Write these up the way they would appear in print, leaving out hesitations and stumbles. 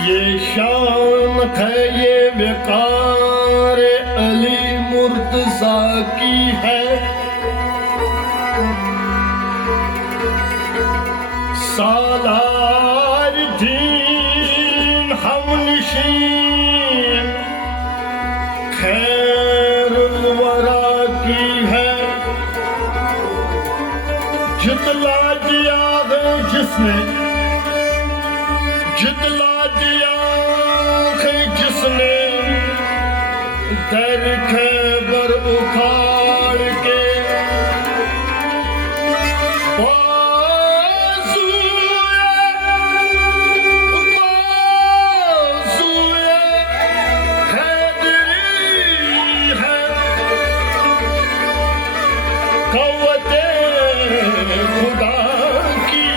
ये शान है ये वकार अली मुर्तजा की है। सालार दीन हम निशीन खैरुल वरा की है। जितला दिया है जिसने, जितला दिया है जिसने दर खैबर उखाड़ के। खुदा की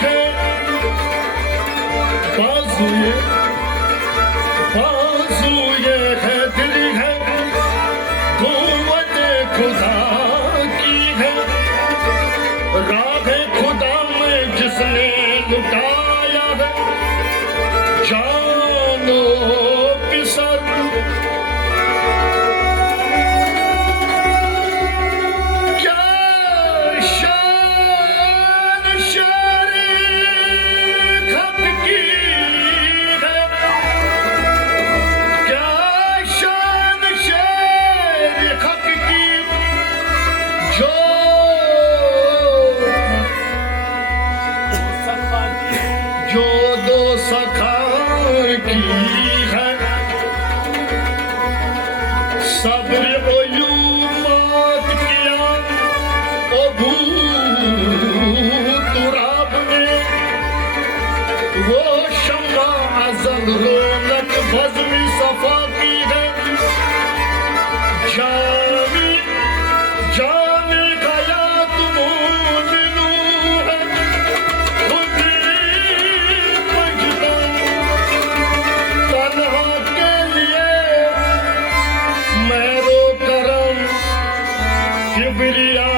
है बाज़ुए, बाज़ुए हैदर है, क़ुव्वत खुदा की है। राह खुदा में जिसने लुटाया है जानो पिसर। जो दो सखा की है सब्र मात किया अबू तुराब ने। वो शम्मा अज़ल रौनक बज़्म सफा की है। जामी जामी गया तुम मिनू है खुदी मजदा तन्हा के लिए मैं रो करम किबरिया